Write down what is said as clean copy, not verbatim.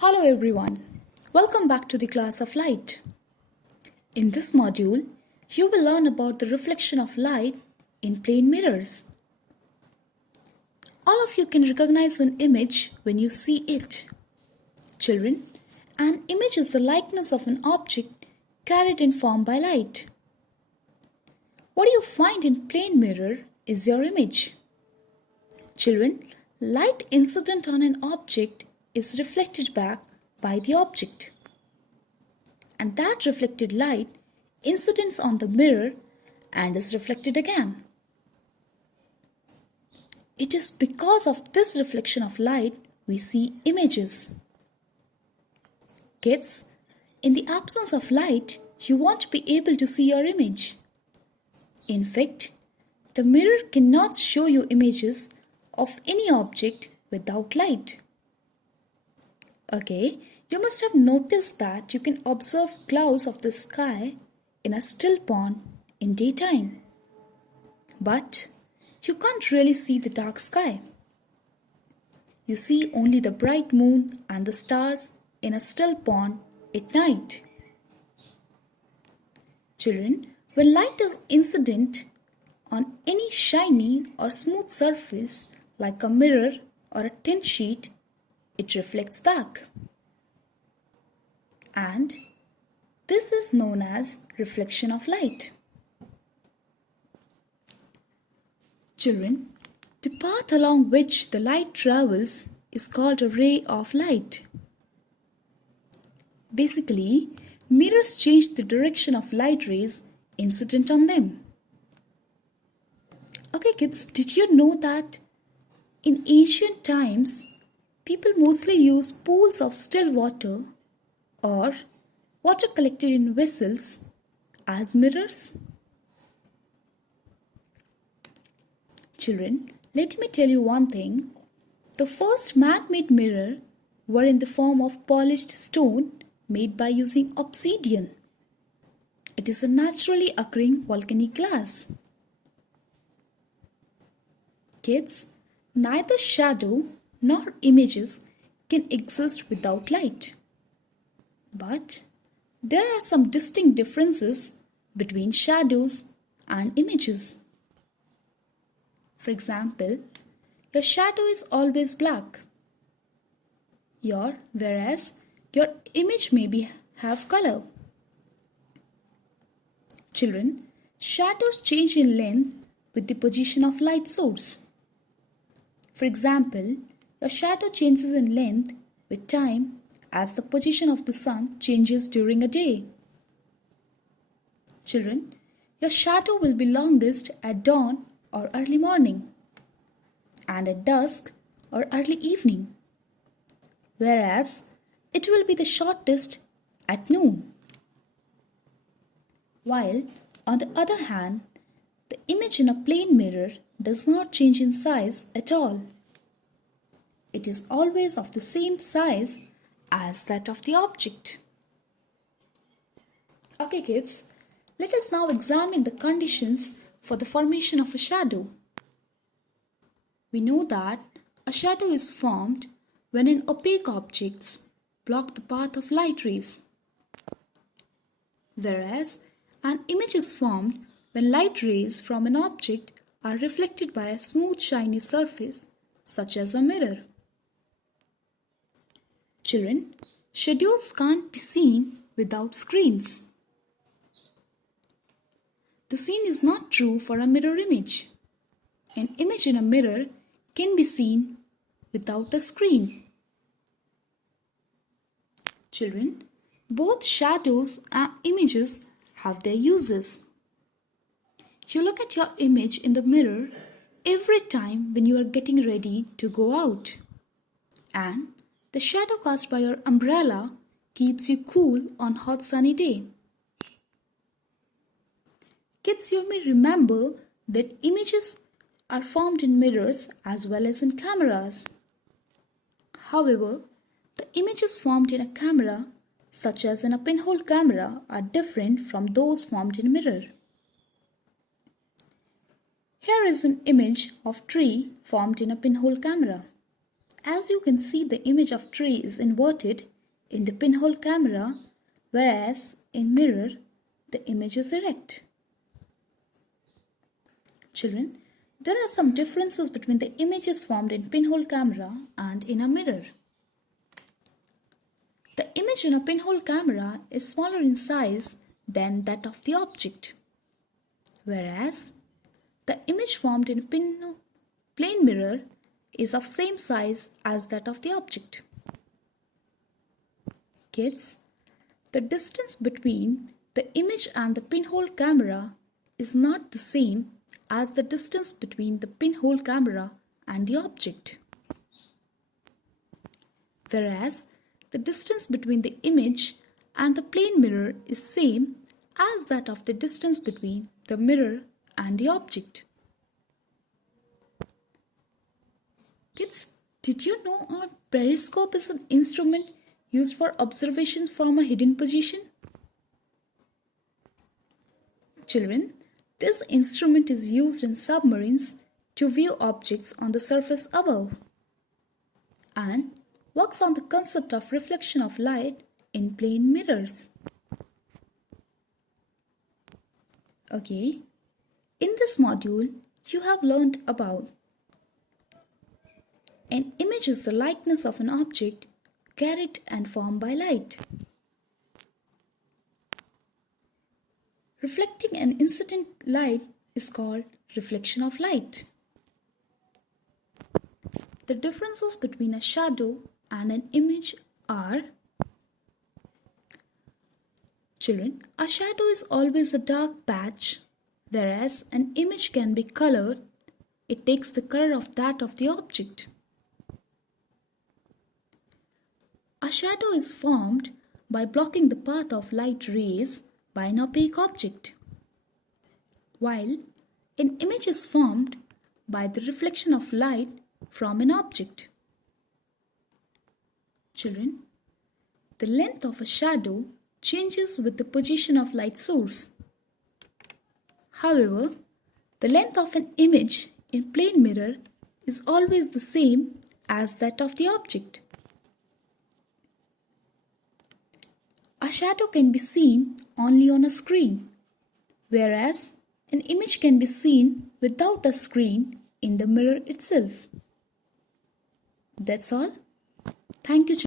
Hello everyone, welcome back to the class of light. In this module, you will learn about the reflection of light in plane mirrors. All of you can recognize an image when you see it. Children, an image is the likeness of an object carried in form by light. What you find in plane mirror is your image. Children, light incident on an object is reflected back by the object. And that reflected light incidents on the mirror and is reflected again. It is because of this reflection of light we see images. Kids, in the absence of light, you won't be able to see your image. In fact, the mirror cannot show you images of any object without light. Okay, you must have noticed that you can observe clouds of the sky in a still pond in daytime. But you can't really see the dark sky. You see only the bright moon and the stars in a still pond at night. Children, when light is incident on any shiny or smooth surface like a mirror or a tin sheet, it reflects back. And this is known as reflection of light. Children, the path along which the light travels is called a ray of light. Basically, mirrors change the direction of light rays incident on them. Okay kids, did you know that in ancient times, people mostly use pools of still water or water collected in vessels as mirrors? Children, let me tell you one thing. The first man-made mirror were in the form of polished stone made by using obsidian. It is a naturally occurring volcanic glass. Kids, neither shadow nor images can exist without light. But there are some distinct differences between shadows and images. For example, your shadow is always black, whereas your image may have color. Children, shadows change in length with the position of light source. For example, your shadow changes in length with time as the position of the sun changes during a day. Children, your shadow will be longest at dawn or early morning, and at dusk or early evening, whereas it will be the shortest at noon. While, on the other hand, the image in a plane mirror does not change in size at all. It is always of the same size as that of the object. Okay kids, let us now examine the conditions for the formation of a shadow. We know that a shadow is formed when an opaque object blocks the path of light rays, whereas an image is formed when light rays from an object are reflected by a smooth shiny surface such as a mirror. Children, shadows can't be seen without screens. The same is not true for a mirror image. An image in a mirror can be seen without a screen. Children, both shadows and images have their uses. You look at your image in the mirror every time when you are getting ready to go out. And the shadow cast by your umbrella keeps you cool on hot sunny day. Kids, you may remember that images are formed in mirrors as well as in cameras. However, the images formed in a camera, such as in a pinhole camera, are different from those formed in a mirror. Here is an image of tree formed in a pinhole camera. As you can see, the image of tree is inverted in the pinhole camera, whereas in mirror, the image is erect. Children, there are some differences between the images formed in pinhole camera and in a mirror. The image in a pinhole camera is smaller in size than that of the object, whereas the image formed in a plane mirror is of same size as that of the object. Kids, the distance between the image and the pinhole camera is not the same as the distance between the pinhole camera and the object. Whereas the distance between the image and the plane mirror is same as that of the distance between the mirror and the object. Kids, did you know a periscope is an instrument used for observations from a hidden position? Children, this instrument is used in submarines to view objects on the surface above and works on the concept of reflection of light in plane mirrors. Okay, in this module, you have learned about an image is the likeness of an object carried and formed by light. Reflecting an incident light is called reflection of light. The differences between a shadow and an image are: Children, a shadow is always a dark patch, whereas an image can be colored. It takes the color of that of the object. A shadow is formed by blocking the path of light rays by an opaque object, while an image is formed by the reflection of light from an object. Children, the length of a shadow changes with the position of light source. However, the length of an image in plane mirror is always the same as that of the object. A shadow can be seen only on a screen, whereas an image can be seen without a screen in the mirror itself. That's all. Thank you.